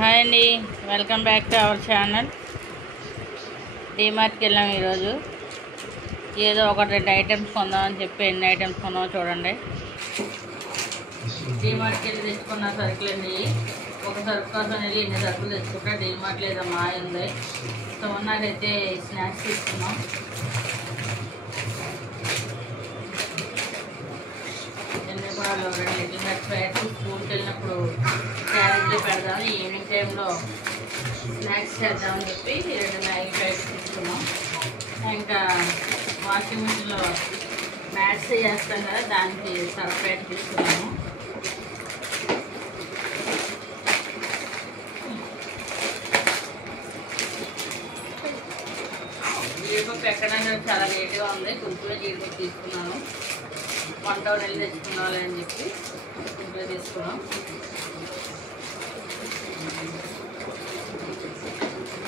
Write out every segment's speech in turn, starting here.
Hi అండి, welcome back to our channel. డీమార్ట్కి వెళ్ళాం ఈరోజు. ఏదో ఒకటి 2 ఐటమ్స్ కొందామని చెప్పి ఎన్ని ఐటమ్స్ కొందామో చూడండి. డీమార్ట్కి వెళ్ళి తెచ్చుకున్న సరుకులండి. ఒక సరుకు కోసం వెళ్ళి ఇన్ని సరుకులు తెచ్చుకుంటా. డీమార్ట్ లేదా మాయ ఉంది. సో నాకైతే స్నాక్స్ తీసుకున్నాం. ఎన్ని కూడా లిటిల్ నట్స్ ప్యాకెట్ స్కూల్కి వెళ్ళినప్పుడు క్యారేజ్లో పెడదామని ఈవినింగ్ టైంలో స్నాక్స్ చేద్దామని చెప్పి 2 మ్యాగీ ప్యాకెట్స్ తీసుకున్నాం. ఇంకా వాషింగ్ మిషన్లో మ్యాట్స్ చేస్తాం కదా, దానికి సర్ఫ్ ప్యాకెట్ తీసుకున్నాము. జీడిపప్పు ఎక్కడానికి చాలా రేటుగా ఉంది. కొంచెమే జీడిపప్పు తీసుకున్నాను. 1 టౌన్ వెళ్ళి తెచ్చుకున్నాను అని చెప్పి కొంచెం తీసుకున్నాం.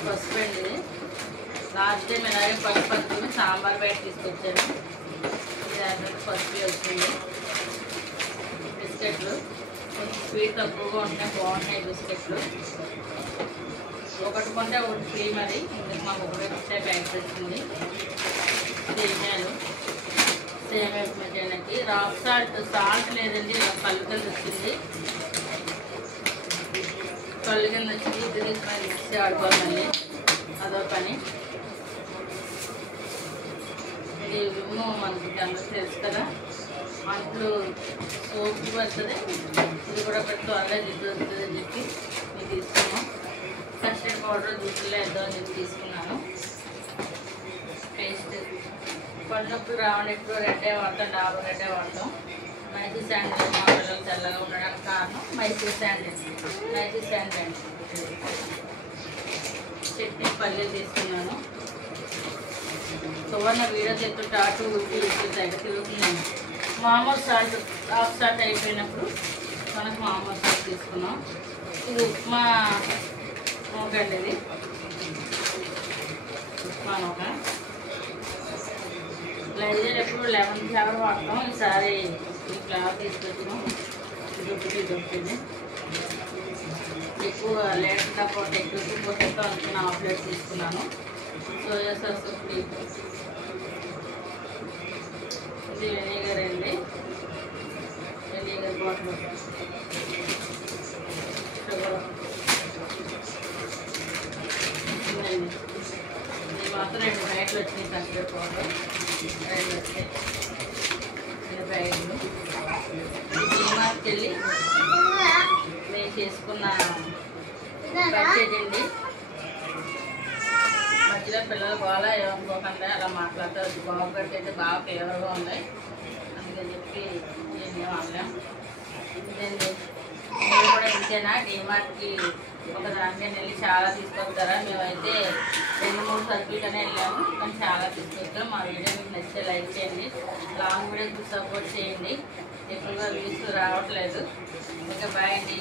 పసుపు అండి. లాస్ట్ టైం ఇలాగే పసుపు పట్టుకుని సాంబార్ ప్యాకెట్ తీసుకొచ్చాను. ఇది పసుపు వచ్చింది. బిస్కెట్లు కొంచెం స్వీట్ తక్కువగా ఉంటాయి, బాగున్నాయి బిస్కెట్లు. ఒకటి కొంటే ఒకటి ఫ్రీ. మరి ఇందుకు మాకు ఒకటే ప్యాకెట్ వచ్చింది. సేమియాకి రాక్ సాల్ట్ లేదండి, కళ్ళు కింద వచ్చింది. కళ్ళు కింద వచ్చింది. ఇది తీసుకొని మిక్సీ ఆడుకోవాలండి, అదో పని. ఇది విమ్ము మనకి అందరూ తెలుసు కదా, అంట్లు సోప్ పడుతుంది. ఇది కూడా పెట్టి త్వరగా జిడ్డు వస్తుంది అని చెప్పి ఇది తీసుకున్నాం. కస్టర్డ్ పౌడర్ జ్యూస్లో వేద్దాం అని చెప్పి తీసుకున్నాను. పేస్ట్ పళ్ళప్పుడు రావడం ఎక్కువ రెడ్డే వాడతాం, డాబర్ రెడ్డే వాడతాం. మైసూర్ శాండిల్ మా పిల్లలు తెల్లగా ఉండడానికి కారణం మైసూర్ శాండిల్ అండి. చట్నీ పల్లీలు తీసుకున్నాను. సువర్ణ వీడియో తెచ్చుకుంటే అటు ఉట్టి తెగ తిరుగుతున్నాను. మామూలు సాల్ట్ హాఫ్ సాల్ట్ అయిపోయినప్పుడు మనకు మామూలు సాల్ట్ తీసుకున్నాం. ఇది ఉప్మా నూకండి. ఇది ఉప్మా నూక. లైజర్ ఎప్పుడు 11 ఫ్లేవర్ వాడతాం. ఈసారి ఈ ఫ్లేవర్ తీసుకొచ్చినాం. దొరుకుతుంది. ఎక్కువ లేకుండా పోతే ఎక్కువ పోతే అనుకున్న హాఫ్ ప్లేట్ తీసుకున్నాను. Soya sauce 50. ఇది వెనిగర్ అండి. Vinegar bottle. షుగర్ ఇది మాత్రం 2 ప్యాకెట్లు వచ్చినాయి. కస్టర్డ్ పౌడర్ 2 వచ్చాయి. 2 ప్యాకెట్లు. డీమార్ట్కి వెళ్ళి నేను చేసుకున్న బడ్జెట్ అండి. మధ్యలో పిల్లలు బాగా ఏమనుకోకుండా అలా మాట్లాడతారు. బాబు గడికి అయితే బాగా ఫేవర్గా ఉన్నాయి, అందుకని చెప్పి నేను అనలేం. ఇదండి. మీరు కూడా ఇంతేనా? డీమార్ట్కి ఒక దానికైనా వెళ్ళి చాలా తీసుకొస్తారా? మేమైతే 2-3 సరుకులకనే వెళ్ళాము, కానీ చాలా తీసుకొచ్చాం. మా వీడియో మీకు నచ్చితే లైక్ చేయండి, లాంగ్ వీడియోకి సపోర్ట్ చేయండి. ఎక్కువగా వ్యూస్ రావట్లేదు. ఇంకా బాయ్ అండి.